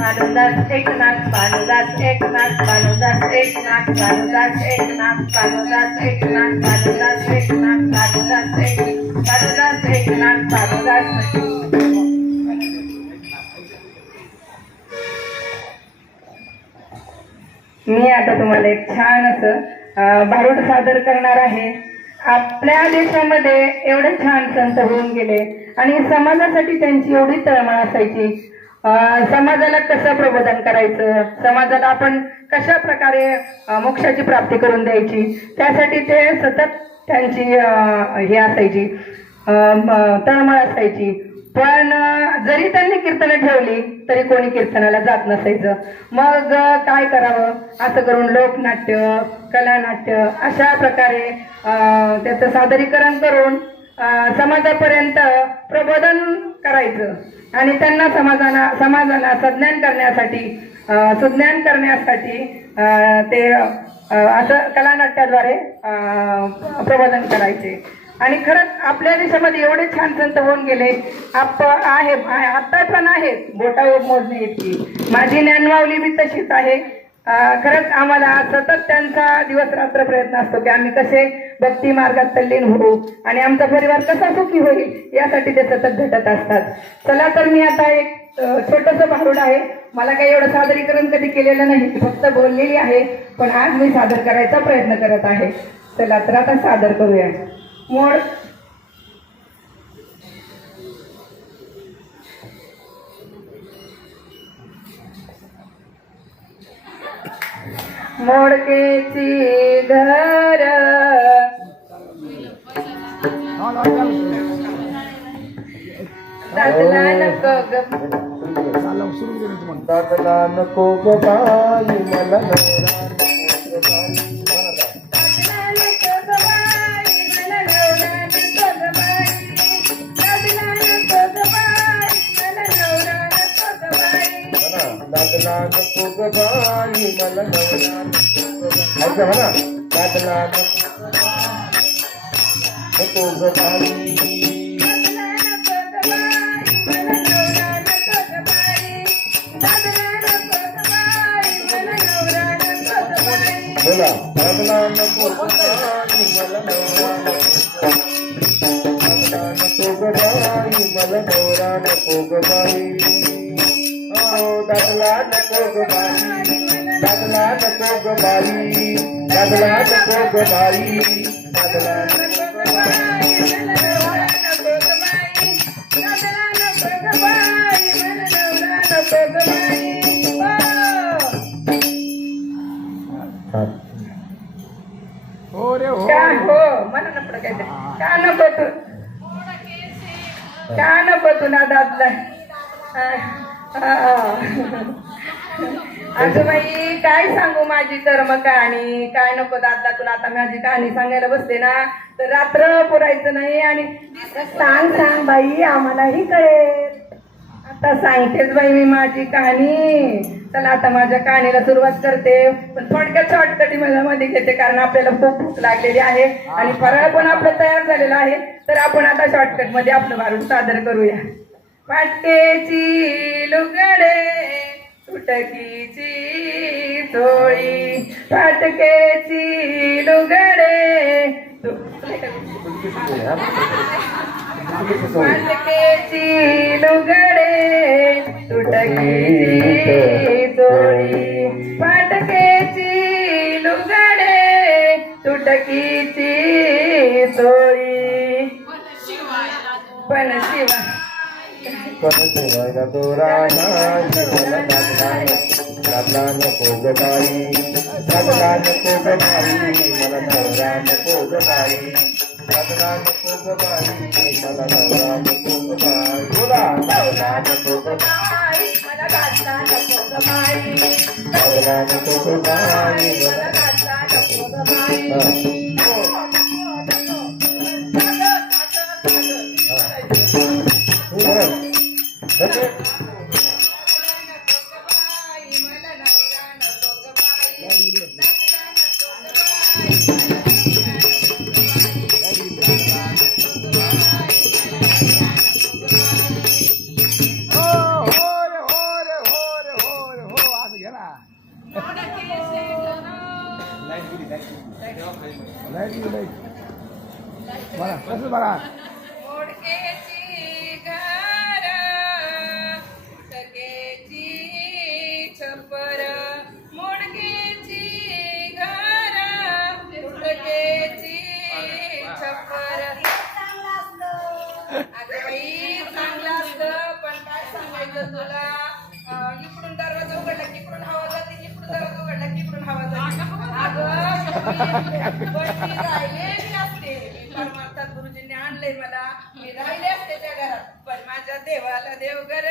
भानुदास एकनाथ भानुदास एकनाथ भानुदास एकनाथ भानुदास एकनाथ भानुदास एकनाथ भानुदास एकनाथ भानुदास एक भानुदास एकनाथ भानुदास मी आता तुम्हाला एक छान असं भारूड सादर करणार आहे. आपल्या देशामध्ये एवढे छान संत होऊन गेले आणि समाजासाठी त्यांची एवढी तळमळ असायची. समाजाला कसं प्रबोधन करायचं? समाजाला आपण कशा प्रकारे मोक्षाची प्राप्ती करून द्यायची? त्यासाठी ते सतत त्यांची हे असायची तळमळ असायची. पण जरी त्यांनी कीर्तनं ठेवली तरी कोणी कीर्तनाला जात नसायचं. मग काय करावं? असं करून लोकनाट्य कलानाट्य अशा प्रकारे त्याचं सादरीकरण करून समाजापर्यंत प्रबोधन करायचं. आणि त्यांना समाजाला समाजाला सज्ञान करण्यासाठी सुज्ञान करण्यासाठी ते असं कलानाट्याद्वारे प्रबोधन करायचे. आणि खरंच आपल्या देशामध्ये एवढे छान संत होऊन गेले. आप आहे आत्ता पण आहेत बोटा मोजणे इतकी. माझी ज्ञानवावली बी तशीच आहे. खरंच आम्हाला सतत त्यांचा दिवस रात्र प्रयत्न असतो की आम्ही कसे भक्ती मार्गात तल्लीन होऊ आणि आमचा परिवार कसा सुखी होईल यासाठी ते सतत झटत असतात. चला तर मी आता एक छोटस भारूड आहे. मला काही एवढं सादरीकरण कधी केलेलं नाही फक्त बोललेली आहे पण आज मी सादर करायचा प्रयत्न करत आहे. चला तर आता सादर करूया. मोड मोडकेची घर दादला नको ग दादला नको ग बाई मला नवरा नको ग बाई. दादला नको ग बाई, मला नवरा बोला दादला नको ग बाई मला नवरा नको ग दादला नको ग मला नवरा नको ग हो दादला नको ग दादला नको ग दादला नको ग दादला नको रे हो. काय का नको तू. का नको तू ना काय सांगू माझी कर्म कहाणी काय नको दादला तुला? आता माझी कहाणी सांगायला बसते ना तर रात्र पुरायचं नाही आणि सांग सांग बाई आम्हालाही कळेल. आता सांगतेच बाई मी माझी कहाणी. चला आता माझ्या कहाणीला सुरुवात करते. पण थोडक्यात शॉर्टकटी मला मध्ये घेते कारण आपल्याला खूप भूक लागलेली आहे आणि फराळ पण आपलं तयार झालेलं आहे. तर आपण आता शॉर्टकटमध्ये आपलं मारून सादर करूया. पाटकेची लुगडे तुटकीची चोळी पाटकेची लुगडे. तु- पाटकेची लुगडे तुटकीची चोळी पाटकेची लुगडे तुटकीची चोळी पण शिवा पण शिवायला दोरा नाही मला दादला नको दादला नको ग बाई दादला नको ग बाई मला नवरा नको ग बाई दादला नको ग बाई मला नवरा नको ग बाई बोला दादला नको ग बाई, मला गाजला नको ग बाई. दादला नको ग बाई मला गाजला नको ग बाई. हा. असतं पण काय सांगायचं तुला? अं, इकडून दरवाजा उघडला की इकडून हवा जाते इकडून दरवाजा उघडला की इकडून हवा जाते. अगं पण माझ्या देवाला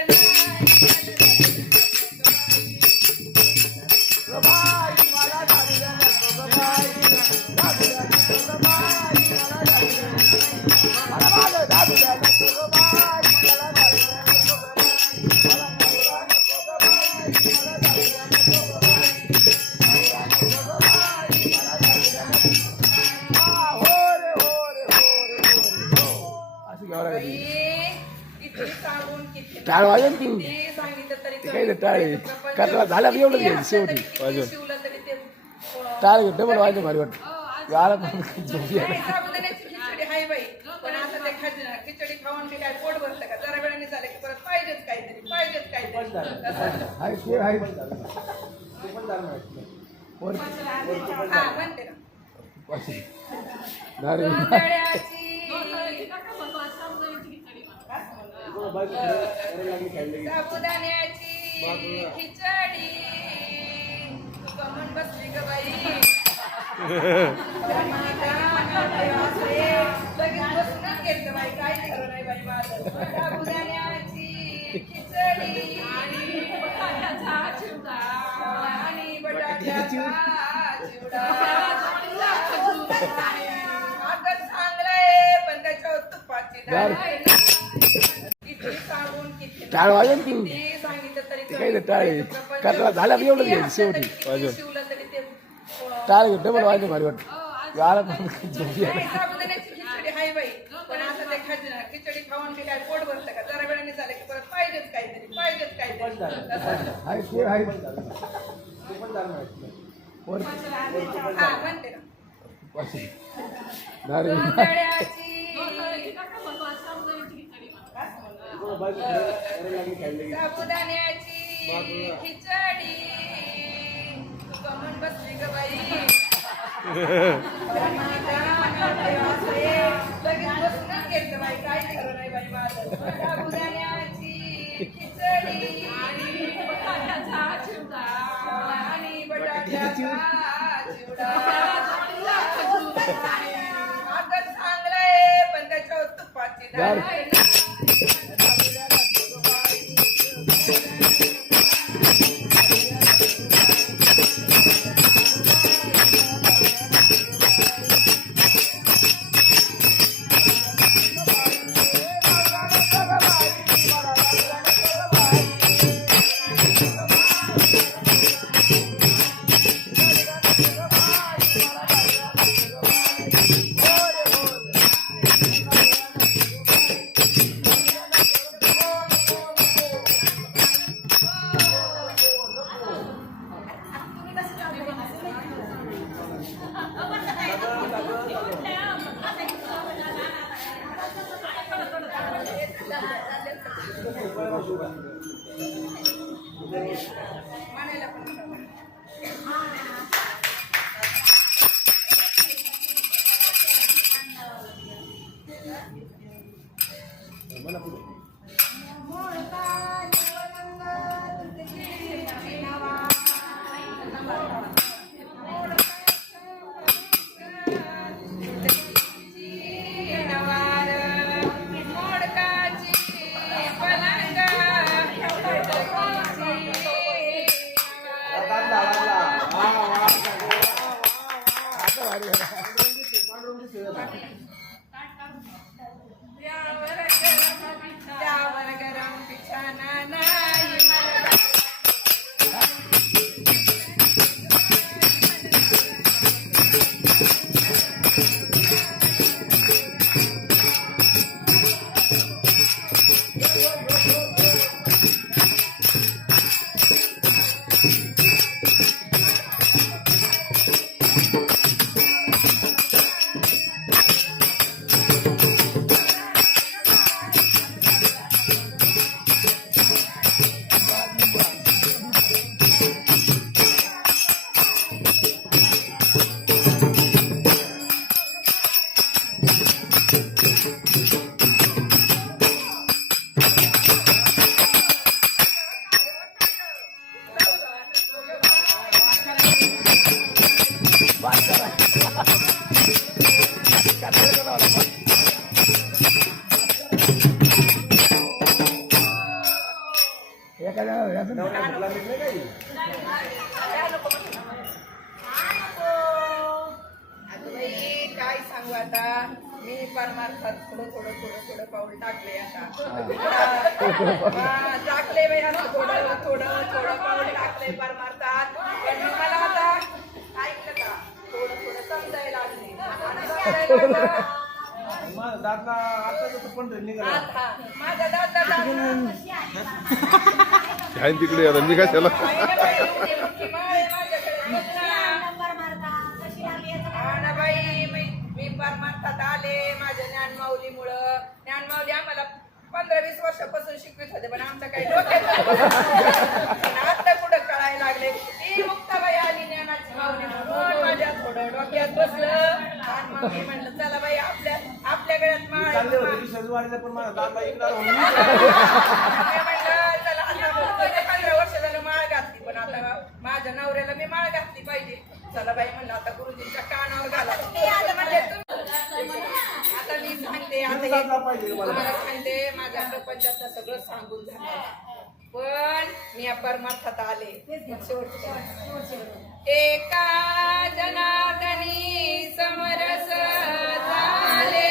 टाळ वाजेल की किती सांगितलं तरी ते काय ते. टाळ आहे. कटला झाला की घ्यायचं असलं शेवटी. शिवलं तरी ते, अं, टाळ डबल वाजले भारी वाटतं आला पण झोपी आला. नाही, साबुदाण्याची खिचडी हाय बाई पण आता ते खिचडी खिचडी खाऊन काय पोट भरलं का जरा वेळाने झालं की परत पाहिजेच काहीतरी पाहिजेच काहीतरी तसं. हाय ते हाय वर हा म्हणते ना. दारू. साबुदाण्याची खिचडी. बसली ग बाई. बसूनच गेलं बाई. काय खरं नाही बाई माझं. साबुदाण्याची खिचडी. आणि बटाट्याचा चिवडा. अगं पण त्याच्यावर तुपाची डाळ. टाळ सांगितलं तरी ते काय ते टाळ. आहे. कटला झाला की एवढंच घ्यायचं शेवटी. ते अं, टाळ डबल वाजले भारी वाटतं. आला पण झोपी आला. हाय ते काय पोट भरलं का जरा वेळाने झालं की परत पाहिजेच काहीतरी पाहिजेच काहीतरी तसं. हाय ते हाय वर हा म्हणते ना पाचशे. दारू. जोंधळ्याची साबुदाण्याची खिचडी. कमून बसली ग बाई. लगेच बसूनच गेलं बाई. काय खरं नाही बाई माझं. साबुदाण्याची खिचडी. आणि बटाट्याचा चिवडा आणि बटाट्याचा चिवडा. चांगलंय पण त्याच्यावर तुपाची डाळ थोडं थोडं थोडं थोडं पाऊल टाकले आता टाकले दादा आता जसं पंढरी निघाला आता माझा दादा दादा आहे तिकडे आता मी काय त्याला. परमार्थात आले माझ्या ज्ञानमाऊलीमुळं ज्ञानमाऊली आम्हाला पंधरा वीस वर्षापासून शिकवित होते पण आमचं काही आता कुठं कळायला लागले ती मुक्ताबाई आली ज्ञानाची माऊली म्हणून. माझ्या थोडं डोक्यात बसलं. म्हणलं चला बाई आपल्या आपल्या गळ्यात माळ चालले पण माझा दादा इकडे म्हणलं, चला आता पंधरा वर्ष झालं माळ घातली पण आता माझ्या नवऱ्याला मी माळ घातली पाहिजे. चला बाई म्हणलं आता गुरुजींच्या कानावर घाला. म्हणजे आता मी सांगते आता हे दादा पाहिजे मला. तुम्हाला सांगते माझ्या प्रपंचातलं सगळं सांगून झालं. पण मी परमार्थात आले. शेवटच्या एका जनादनी समरस झाले.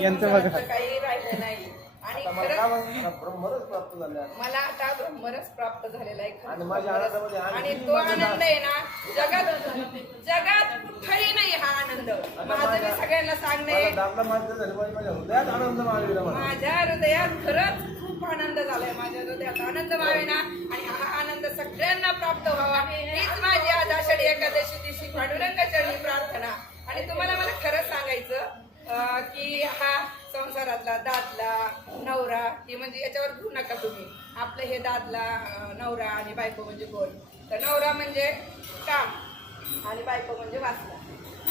यांचं बघा. काही राहिलं नाही. आणि आता मला खरंच काय म्हणतात, ब्रह्मरस प्राप्त झाले आहे. मला आता ब्रह्मरस प्राप्त झालेला आहे खरंच. आणि माझ्या आनंदामध्ये ब्रह्मरस. आणि आणखी तो माझा आनंद आहे ना जगात जगात कुठेही नाही हा आनंद. माझं मी सगळ्यांना सांगणे माझा दादा माझ्या झाले पाहिजे माझ्या हृदयात आनंद माळलेला मला. माझ्या हृदयात खरंच खूप आनंद झालाय. माझ्या हृदयात आनंद व्हावे ना आणि हा आनंद सगळ्यांना प्राप्त व्हावा. हीच माझी आज आषाढी एकादशी दिवशी पांडुरंगाचरणी प्रार्थना. आणि तुम्हाला मला खरं सांगायचं अं, की हा संसारातला दादला नवरा हे म्हणजे याच्यावर घेऊ नका तुम्ही. आपलं हे दादला नवरा आणि बायको म्हणजे गोड. तर नवरा म्हणजे काम आणि बायको म्हणजे वाचला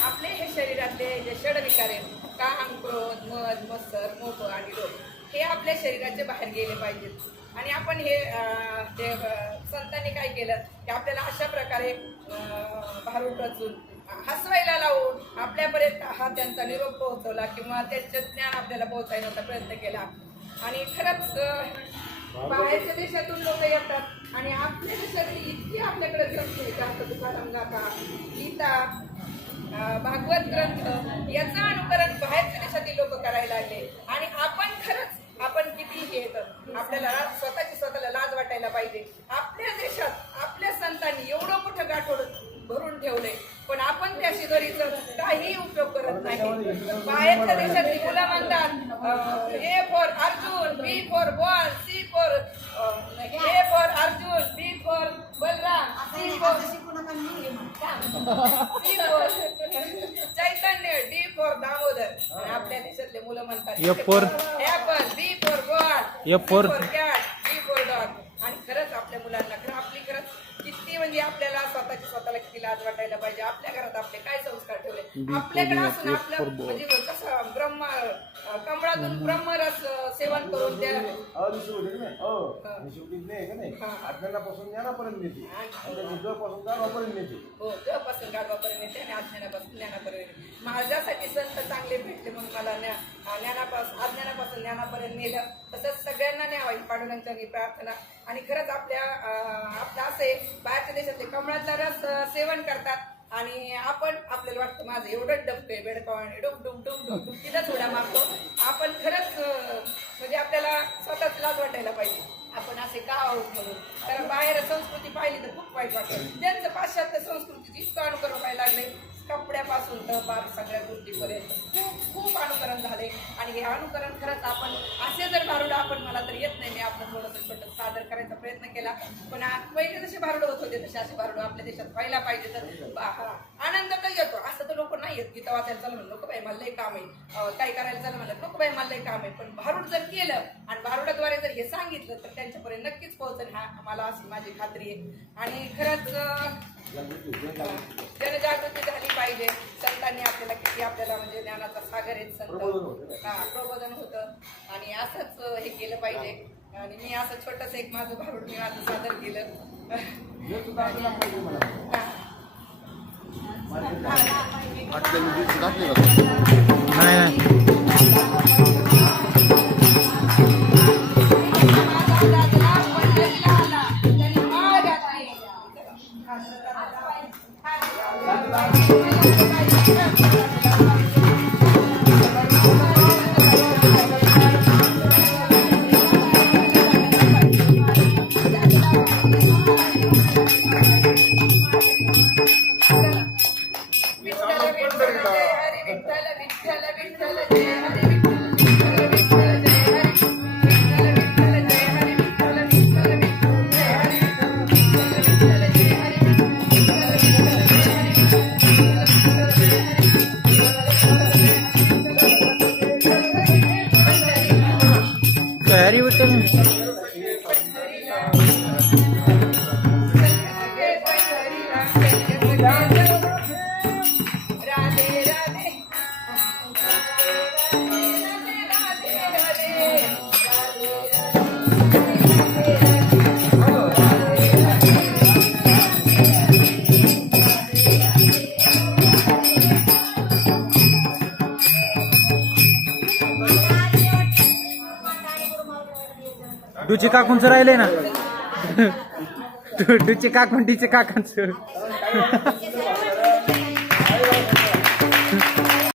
आपले हे शरीरातले जे षडविकार आहेत काम क्रोध मध मत्सर मोह आणि लोभ हे आपल्या शरीराचे बाहेर गेले पाहिजेत. आणि आपण हे जे ते संतांनी काय केलं की आपल्याला अशा प्रकारे अं, भारूड रचून हसवायला लावून आपल्यापर्यंत हा त्यांचा निरोप पोहोचवला किंवा त्यांचं ज्ञान आपल्याला पोहोचवण्याचा प्रयत्न केला. आणि खरंच बाहेरच्या देशातून लोक येतात आणि आपल्या देशातली इतकी आपल्याकडे ग्रंथ जास्त तुकाराम गाथा गीता भागवत ग्रंथ याचं अनुकरण बाहेरच्या देशातील लोक करायला लागले. आणि आपण खरंच आपण किती हे येतं आपल्याला स्वतःची स्वतःला लाज वाटायला पाहिजे. आपल्या देशात आपल्या संतांनी एवढं मोठं गाठोड भरून ठेवलंय. पण आपण त्या शिदोरीचा काही उपयोग करत नाही. बाहेरच्या देशातली मुलं म्हणतात A for Arjun B for ball C for A for Arjun B for Balram C for C for Chaitanya D for Damodar. आणि आपल्या देशातले मुलं म्हणतात F for- apple B for ball F for- आपल्याकडे असून आपलं म्हणजे कसं ब्रह्म कमळातून ब्रह्मरस सेवन करून त्या अविष्य होते की नाही अ आणि शेवटी ज्ञ आहे का नाही? हा. अज्ञानापासून ज्ञानापर्यंत नेते जपासून गावापर्यंत नेते हो देवापासून गाडवापर्यंत येते आणि अज्ञानापासून ज्ञानापर्यंत येते. माझ्यासाठी संत चांगले भेटले म्हणून मला ज्ञानापासून अज्ञानापासून ज्ञानापर्यंत नेलं. तसंच सगळ्यांना न्यावं ही पांडुरंगाच्या मी प्रार्थना. आणि खरंच आपल्या आपलं असं आहे बाहेरच्या देशातले कमळातला रस सेवन करतात. आणि आपण आपल्याला वाटतं माझं एवढं डबकं बेडकॉन डुक डुब डुब डुब डुक तिथंच उड्या मारतो. आपण खरंच म्हणजे आपल्याला स्वतःच लाज वाटायला पाहिजे. आपण असे का आहोत म्हणून? कारण बाहेर संस्कृती पाहिली तर खूप वाईट वाटतं. त्यांचं पाश्चात्य संस्कृतीची इतकं अनुकरण व्हायला लागले कपड्यापासून तर सगळ्या गोष्टीपर्यंत. खूप खूप अनुकरण झाले. आणि हे अनुकरण खरंच आपण असे जर भारुडं आपण मला तर येत नाही. मी आपलं थोडंसं छोटं सादर करायचा प्रयत्न केला. पण पहिले जसे भारुडं होत होते तसे असे भारुडं आपल्या देशात व्हायला पाहिजे. तर आनंद तर येतो. असं तर लोक नाही येत गीता वाचायला चला म्हणलं नको बाई मला काम आहे. काही करायला चला म्हणलं नको बाई मला काम आहे. पण भारुड जर केलं आणि भारुडाद्वारे जर हे सांगितलं तर त्यांच्यापर्यंत नक्कीच पोहोचेल हा मला अशी माझी खात्री आहे. आणि खरंच जनजागृती झाली पाहिजे. संतांनी आपल्याला किती आपल्याला म्हणजे ज्ञानाचा सागर आहेत संत. हा प्रबोधन होतं. आणि असंच हे केलं पाहिजे. आणि मी असं छोटस एक माझं भारूड मी माझं सादर केलं. हा. नाही नाही विठ्ठल डुची काकूंचं राहिलंय ना. डु- डुची काकून डीचे काकांचं.